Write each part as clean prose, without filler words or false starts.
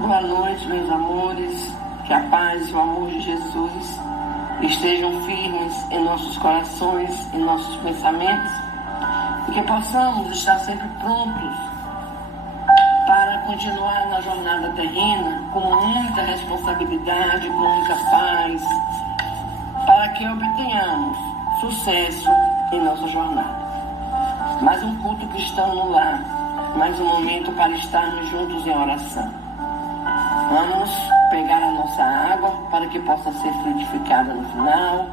Boa noite, meus amores. Que a paz e o amor de Jesus estejam firmes em nossos corações, em nossos pensamentos, e que possamos estar sempre prontos para continuar na jornada terrena com muita responsabilidade, com muita paz, para que obtenhamos sucesso em nossa jornada. Mais um culto cristão no lar, mais um momento para estarmos juntos em oração. Vamos pegar a nossa água para que possa ser frutificada no final.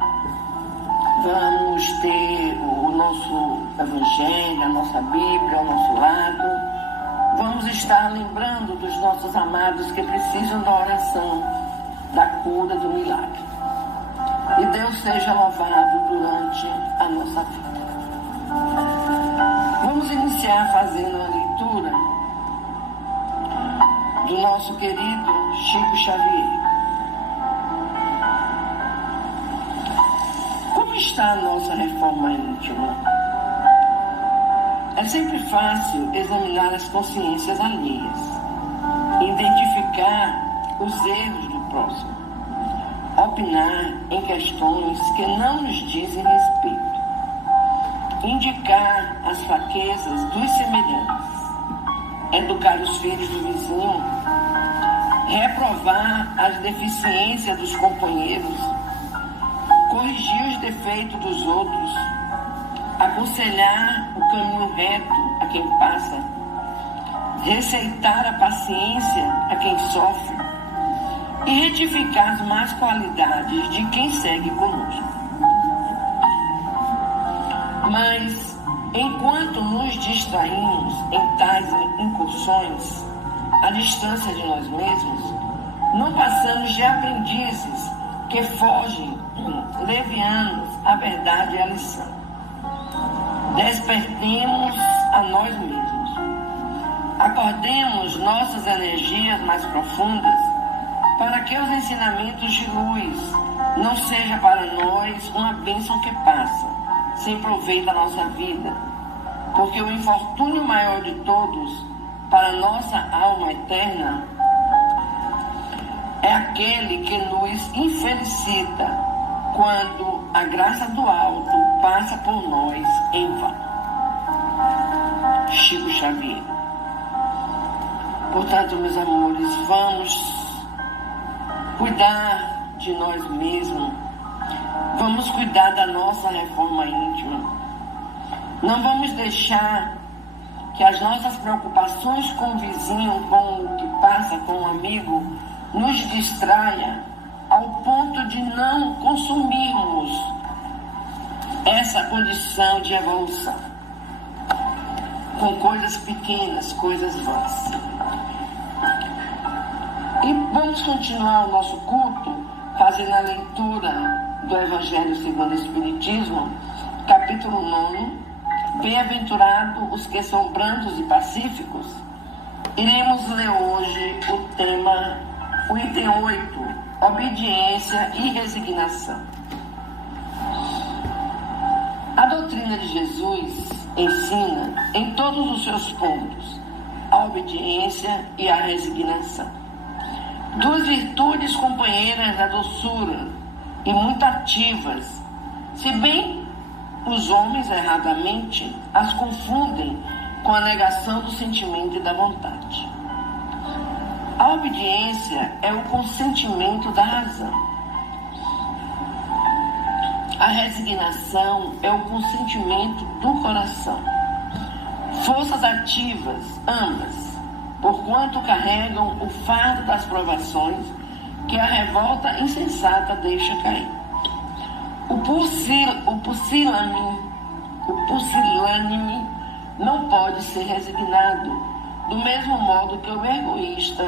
Vamos ter o nosso Evangelho, a nossa Bíblia ao nosso lado. Vamos estar lembrando dos nossos amados que precisam da oração, da cura, do milagre. E Deus seja louvado durante a nossa vida. Vamos iniciar fazendo a leitura do nosso querido Chico Xavier. Como está a nossa reforma íntima? É sempre fácil examinar as consciências alheias, identificar os erros do próximo, opinar em questões que não nos dizem respeito, indicar as fraquezas dos semelhantes, educar os filhos do vizinho, reprovar as deficiências dos companheiros, corrigir os defeitos dos outros, aconselhar o caminho reto a quem passa, receitar a paciência a quem sofre e retificar as más qualidades de quem segue conosco. Mas, enquanto nos distraímos em tais incursões, à distância de nós mesmos, não passamos de aprendizes que fogem levianos à verdade e à lição. Despertemos a nós mesmos. Acordemos nossas energias mais profundas para que os ensinamentos de luz não sejam para nós uma bênção que passa, sem proveito da nossa vida, porque o infortúnio maior de todos para nossa alma eterna é aquele que nos infelicita quando a graça do alto passa por nós em vão. Chico Xavier. Portanto, meus amores, vamos cuidar de nós mesmos, vamos cuidar da nossa reforma íntima. Não vamos deixar que as nossas preocupações com o vizinho, com o que passa, com o amigo, nos distraia ao ponto de não consumirmos essa condição de evolução com coisas pequenas, coisas vãs. E vamos continuar o nosso culto fazendo a leitura do Evangelho segundo o Espiritismo, capítulo 9. Bem-aventurados os que são brandos e pacíficos. Iremos ler hoje o tema, o item 8, obediência e resignação. A doutrina de Jesus ensina em todos os seus pontos a obediência e a resignação. Duas virtudes companheiras da doçura e muito ativas, se bem os homens erradamente as confundem com a negação do sentimento e da vontade. A obediência é o consentimento da razão. A resignação é o consentimento do coração. Forças ativas, ambas, porquanto carregam o fardo das provações que a revolta insensata deixa cair. O pusilânime não pode ser resignado, do mesmo modo que o egoísta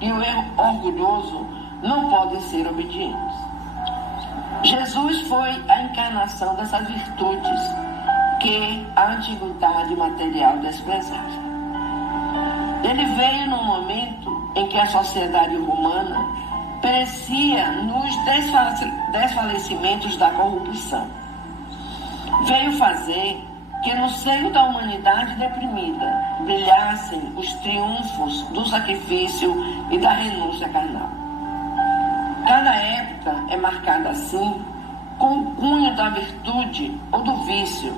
e o orgulhoso não podem ser obedientes. Jesus foi a encarnação dessas virtudes que a antiguidade material desprezava. Ele veio num momento em que a sociedade humana perecia nos desfalecimentos da corrupção. Veio fazer que no seio da humanidade deprimida brilhassem os triunfos do sacrifício e da renúncia carnal. Cada época é marcada assim com o cunho da virtude ou do vício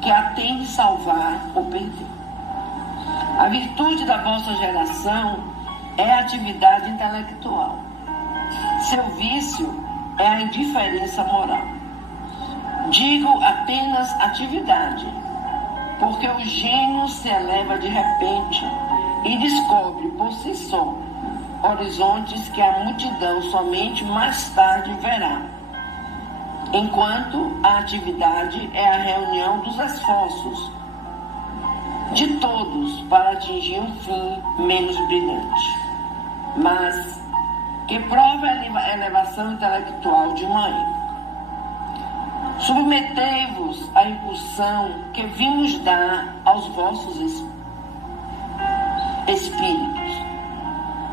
que a tem de salvar ou perder. A virtude da vossa geração é a atividade intelectual. Seu vício é a indiferença moral. Digo apenas atividade, porque o gênio se eleva de repente e descobre por si só horizontes que a multidão somente mais tarde verá, enquanto a atividade é a reunião dos esforços de todos para atingir um fim menos brilhante, mas que prova a elevação intelectual de uma época. Submetei-vos à impulsão que vimos dar aos vossos espíritos.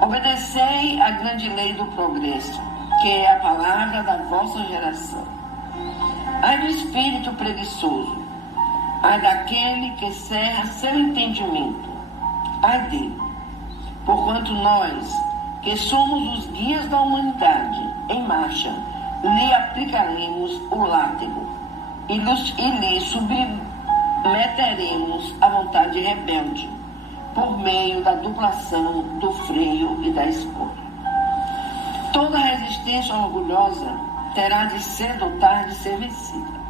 Obedecei à grande lei do progresso, que é a palavra da vossa geração. Ai do espírito preguiçoso, ai daquele que cerra seu entendimento, ai dele, porquanto nós, que somos os guias da humanidade em marcha, lhe aplicaremos o látego e lhe submeteremos a vontade rebelde por meio da duplação do freio e da espora. Toda resistência orgulhosa terá de cedo ou tarde ser vencida.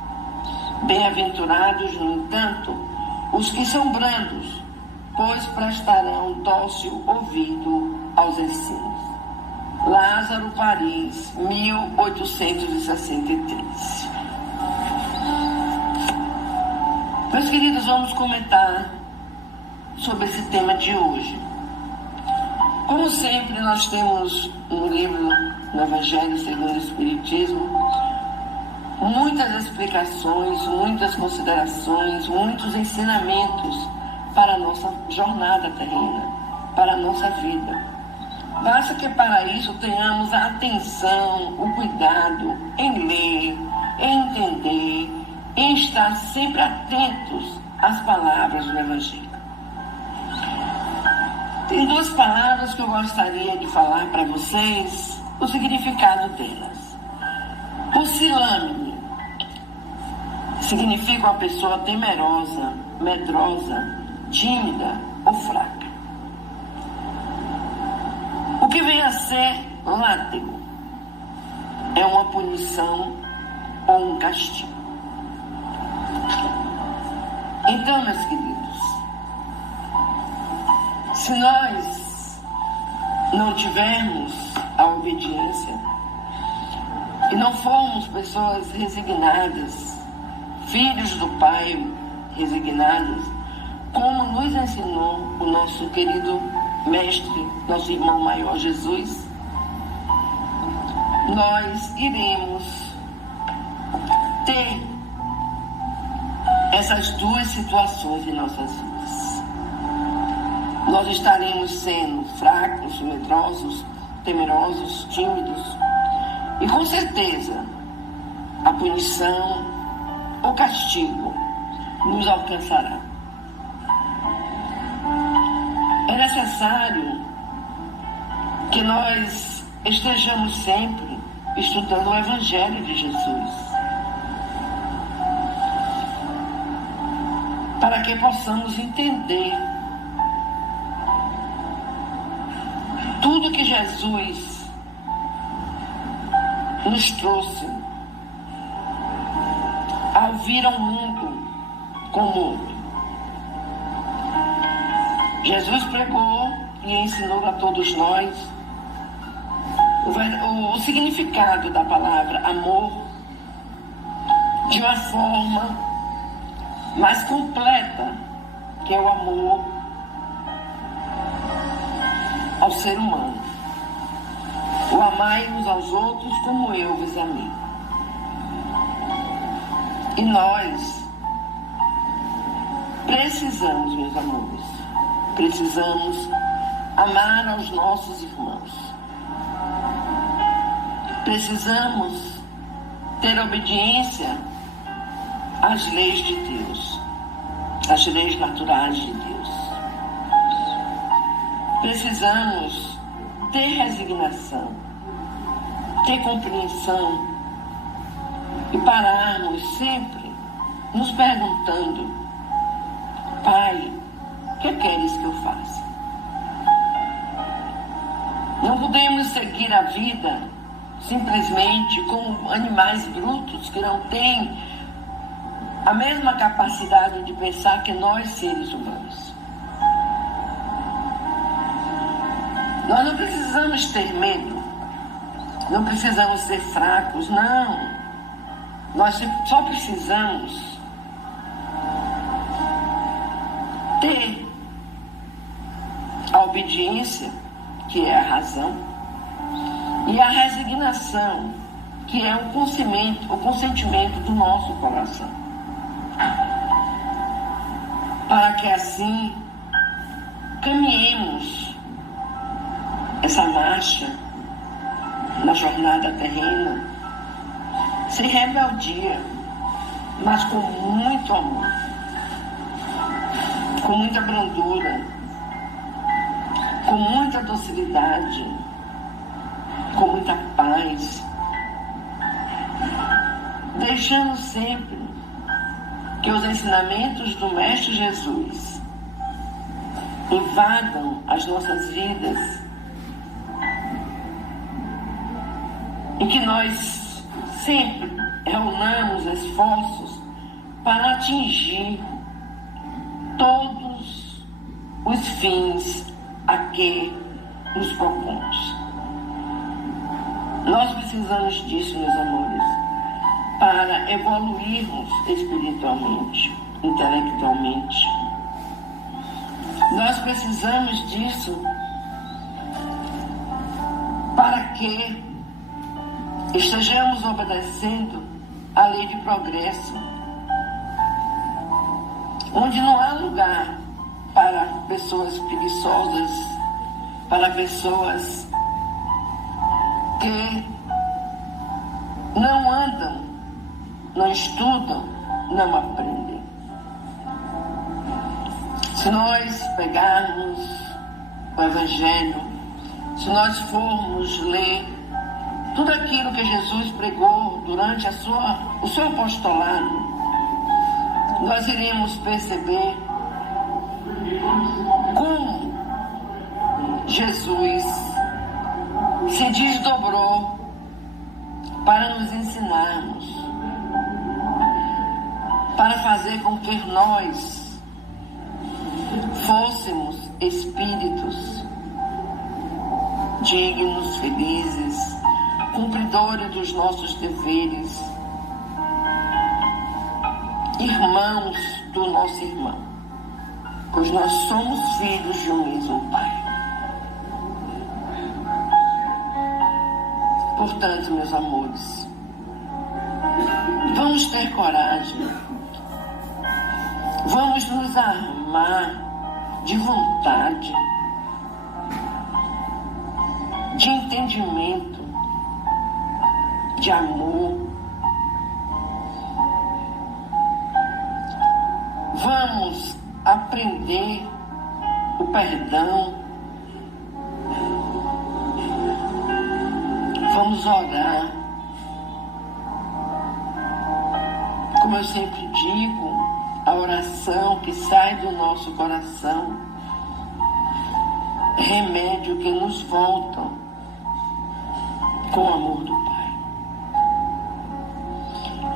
Bem-aventurados, no entanto, os que são brandos, pois prestarão dócil ouvido aos ensinos. Lázaro, Paris, 1863. Meus queridos, vamos comentar sobre esse tema de hoje. Como sempre, nós temos no livro, no Evangelho segundo o Espiritismo, muitas explicações, muitas considerações, muitos ensinamentos para a nossa jornada terrena, para a nossa vida. Basta que para isso tenhamos a atenção, o cuidado em ler, em entender, em estar sempre atentos às palavras do Evangelho. Tem duas palavras que eu gostaria de falar para vocês, o significado delas. Pusilânime significa uma pessoa temerosa, medrosa, tímida ou fraca. O que vem a ser látego é uma punição ou um castigo. Então, meus queridos, se nós não tivermos a obediência e não formos pessoas resignadas, filhos do Pai resignados, como nos ensinou o nosso querido Mestre, nosso irmão maior Jesus, nós iremos ter essas duas situações em nossas vidas. Nós estaremos sendo fracos, medrosos, temerosos, tímidos, e com certeza a punição, o castigo nos alcançará. É necessário que nós estejamos sempre estudando o Evangelho de Jesus, para que possamos entender tudo que Jesus nos trouxe ao vir ao mundo como outro. Jesus pregou e ensinou a todos nós o significado da palavra amor de uma forma mais completa, que é o amor ao ser humano. O amai uns aos outros como eu vos amei. E nós precisamos, meus amores, precisamos amar aos nossos irmãos. Precisamos ter obediência às leis de Deus. as leis naturais de Deus. Precisamos ter resignação, ter compreensão e pararmos sempre nos perguntando: Pai, o que queres que eu faça? Não podemos seguir a vida simplesmente como animais brutos que não têm a mesma capacidade de pensar que nós, seres humanos. Nós não precisamos ter medo, não precisamos ser fracos, não. Nós só precisamos ter a obediência, que é a razão, e a resignação, que é o consentimento do nosso coração. Para que assim caminhemos essa marcha na jornada terrena, sem rebeldia, mas com muito amor, com muita brandura, com muita docilidade, com muita paz, deixando sempre que os ensinamentos do Mestre Jesus invadam as nossas vidas e que nós sempre reunamos esforços para atingir todos os fins a que nos propomos. Nós precisamos disso, meus amores, para evoluirmos espiritualmente, intelectualmente. Nós precisamos disso para que estejamos obedecendo a lei de progresso, onde não há lugar para pessoas preguiçosas, para pessoas que não andam, não estudam, não aprendem. Se nós pegarmos o Evangelho, se nós formos ler tudo aquilo que Jesus pregou durante o seu apostolado, nós iremos perceber como Jesus se desdobrou para nos ensinarmos, para fazer com que nós fôssemos espíritos dignos, felizes, cumpridores dos nossos deveres, irmãos do nosso irmão, pois nós somos filhos de um mesmo Pai. Portanto, meus amores, vamos ter coragem, vamos nos armar de vontade, de entendimento, de amor. Vamos aprender o perdão. Vamos orar. Como eu sempre digo, a oração que sai do nosso coração é remédio que nos volta com o amor do Pai.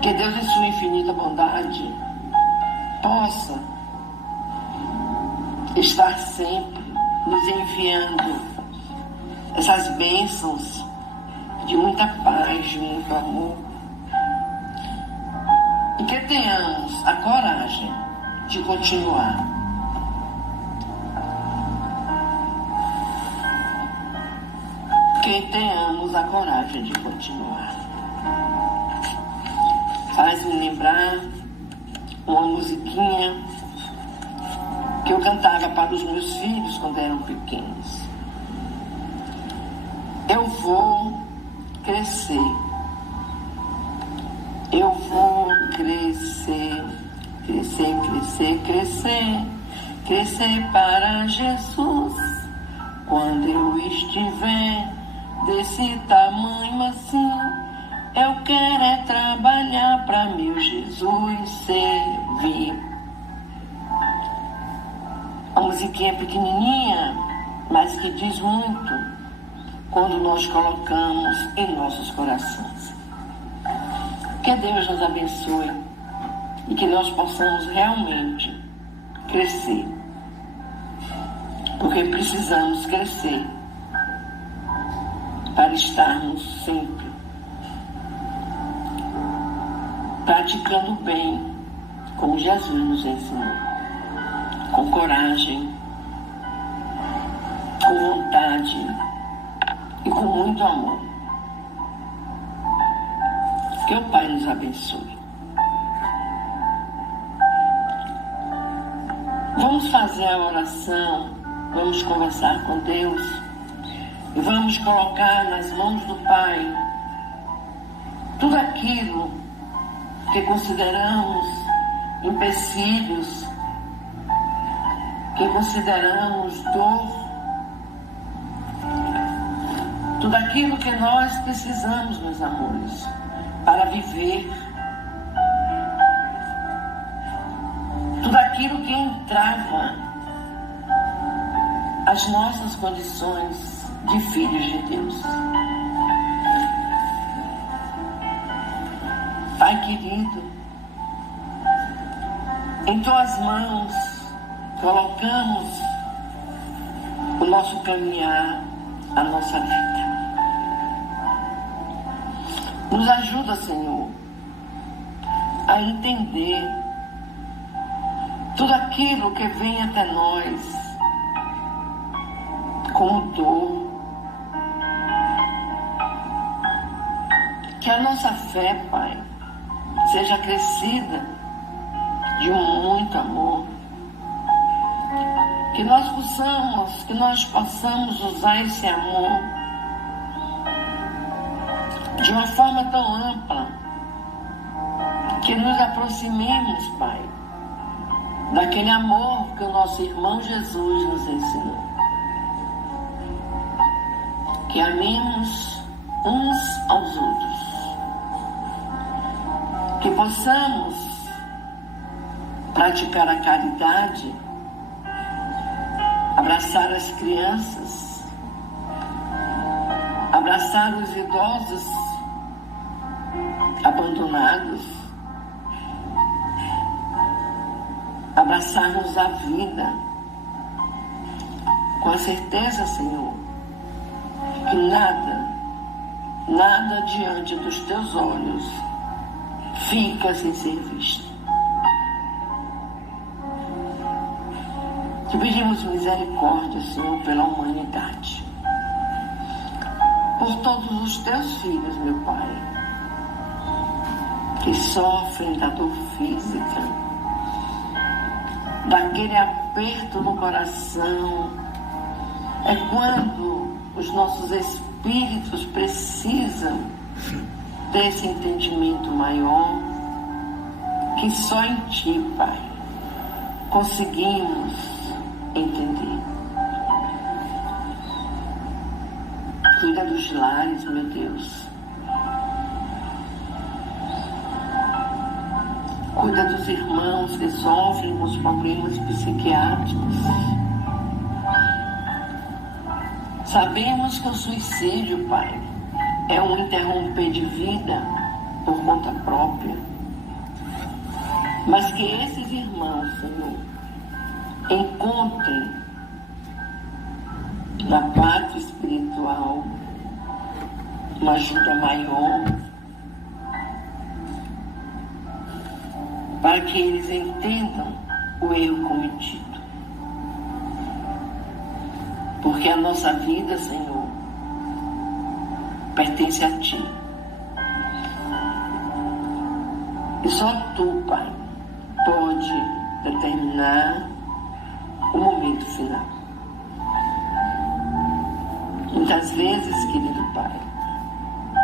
Que Deus, em sua infinita bondade, possa estar sempre nos enviando essas bênçãos de muita paz, de muito amor. E que tenhamos a coragem de continuar. Que tenhamos a coragem de continuar. Faz-me lembrar uma musiquinha que eu cantava para os meus filhos quando eram pequenos. Eu vou crescer, eu vou crescer, crescer, crescer, crescer, crescer para Jesus. Quando eu estiver desse tamanho assim, eu quero é trabalhar para meu Jesus servir. A musiquinha pequenininha, mas que diz muito quando nós colocamos em nossos corações. Que Deus nos abençoe e que nós possamos realmente crescer, porque precisamos crescer para estarmos sempre praticando o bem, como Jesus nos ensinou, com coragem, com vontade e com muito amor. Que o Pai nos abençoe. Vamos fazer a oração, vamos conversar com Deus e vamos colocar nas mãos do Pai tudo aquilo que consideramos empecilhos, que consideramos dor, tudo aquilo que nós precisamos, meus amores, para viver, tudo aquilo que entrava as nossas condições de filhos de Deus. Pai querido, em tuas mãos colocamos o nosso caminhar, a nossa vida. Nos ajuda, Senhor, a entender tudo aquilo que vem até nós como dor. Que a nossa fé, Pai, seja crescida de muito amor. Que nós possamos usar esse amor de uma forma tão ampla que nos aproximemos, Pai, daquele amor que o nosso irmão Jesus nos ensinou. Que amemos uns aos outros. Que possamos praticar a caridade, abraçar as crianças, abraçar os idosos abandonados, abraçarmos a vida, com a certeza, Senhor, que nada diante dos teus olhos fica sem ser visto. Te pedimos misericórdia, Senhor, pela humanidade, por todos os teus filhos, meu Pai, que sofrem da dor física, daquele aperto no coração. É quando os nossos espíritos precisam desse entendimento maior, que só em Ti, Pai, conseguimos entender. Cuida dos lares, meu Deus. Cuida dos irmãos que sofrem com os problemas psiquiátricos. Sabemos que o suicídio, Pai, é um interromper de vida por conta própria. Mas que esses irmãos, Senhor, encontrem na parte espiritual uma ajuda maior, para que eles entendam o erro cometido. Porque a nossa vida, Senhor, pertence a Ti. E só Tu, Pai, pode determinar o momento final. Muitas vezes, querido Pai,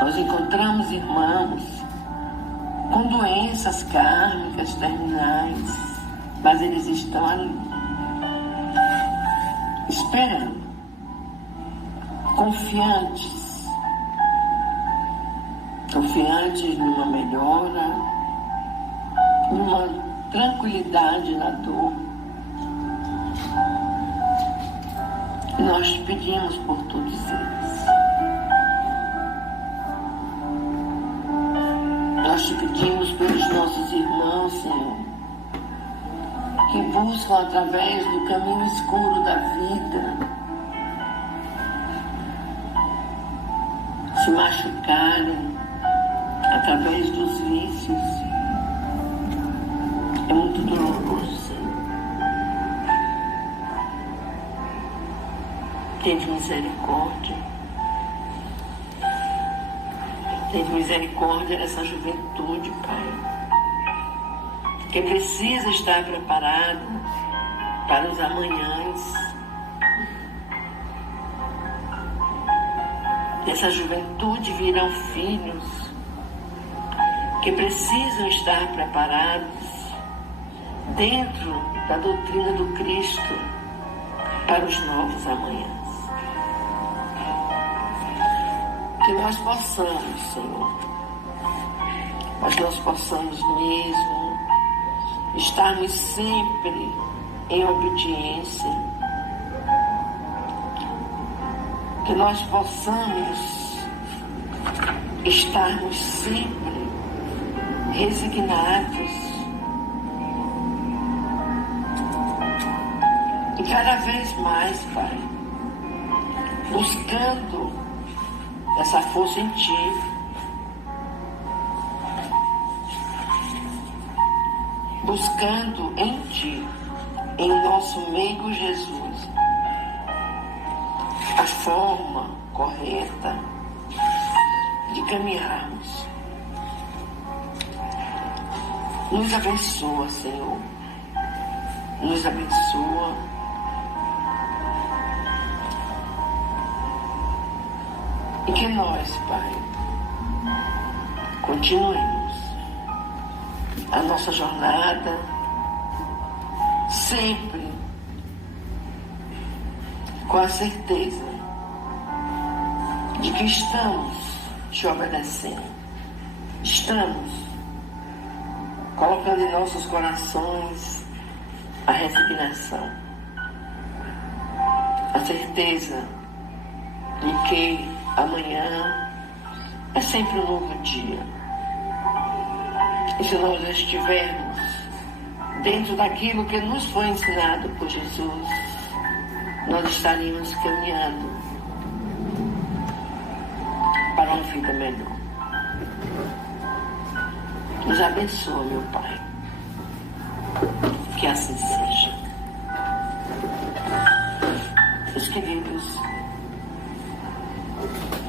nós encontramos irmãos com doenças kármicas terminais, mas eles estão ali, esperando, confiantes numa melhora, numa tranquilidade na dor. E nós te pedimos por todos eles. Nós te pedimos pelos nossos irmãos, Senhor, que buscam através do caminho escuro da vida se machucarem através dos vícios. É muito doloroso, Senhor. Tende misericórdia. Tende misericórdia dessa juventude, Pai, que precisa estar preparada para os amanhãs. Dessa juventude virão filhos que precisam estar preparados dentro da doutrina do Cristo para os novos amanhãs. Que nós possamos, Senhor, mas nós possamos mesmo estarmos sempre em obediência, que nós possamos estarmos sempre resignados e cada vez mais, Pai, buscando essa força em Ti, buscando em Ti, em nosso meio Jesus, a forma correta de caminharmos. Nos abençoa, Senhor, nos abençoa. E que nós, Pai, continuemos a nossa jornada sempre com a certeza de que estamos te obedecendo, estamos colocando em nossos corações a resignação, a certeza de que amanhã é sempre um novo dia. E se nós estivermos dentro daquilo que nos foi ensinado por Jesus, nós estaremos caminhando para uma vida melhor. Nos abençoa, meu Pai. Que assim seja. Meus queridos,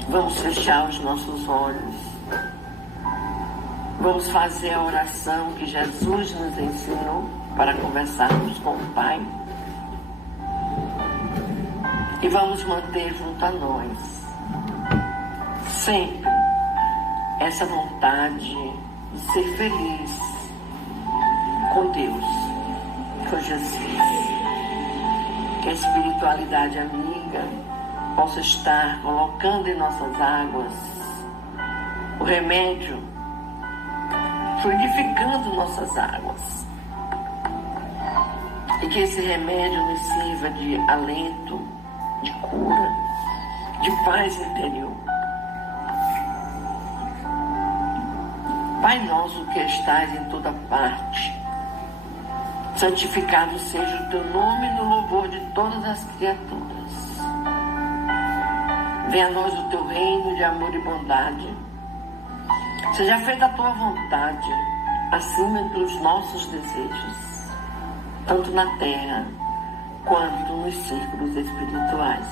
vamos fechar os nossos olhos. Vamos fazer a oração que Jesus nos ensinou para conversarmos com o Pai. E vamos manter junto a nós sempre essa vontade de ser feliz com Deus, com Jesus. Que a espiritualidade amiga possa estar colocando em nossas águas o remédio, fluidificando nossas águas. E que esse remédio nos sirva de alento, de cura, de paz interior. Pai nosso que estás em toda parte, santificado seja o teu nome no louvor de todas as criaturas. Venha a nós o teu reino de amor e bondade. Seja feita a tua vontade, acima dos nossos desejos, tanto na terra quanto nos círculos espirituais.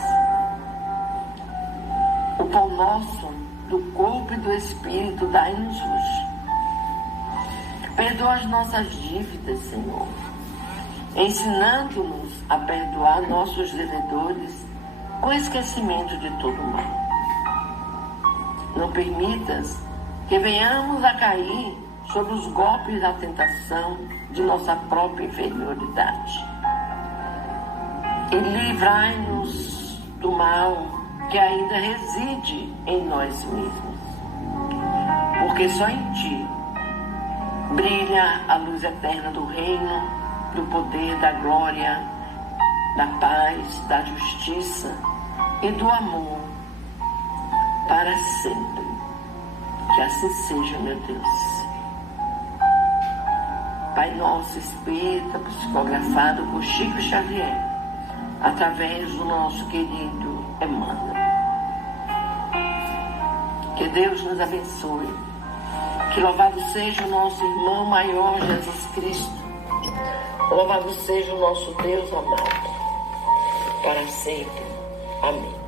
O pão nosso, do corpo e do espírito, dai-nos hoje. Perdoa as nossas dívidas, Senhor, ensinando-nos a perdoar nossos devedores com esquecimento de todo o mal. Não permitas que venhamos a cair sobre os golpes da tentação de nossa própria inferioridade. E livrai-nos do mal que ainda reside em nós mesmos. Porque só em Ti brilha a luz eterna do reino, do poder, da glória, da paz, da justiça e do amor para sempre. Que assim seja, meu Deus. Pai Nosso Espírita, psicografado por Chico Xavier, através do nosso querido Emmanuel. Que Deus nos abençoe. Que louvado seja o nosso irmão maior Jesus Cristo. Louvado seja o nosso Deus amado. Para sempre. Amém.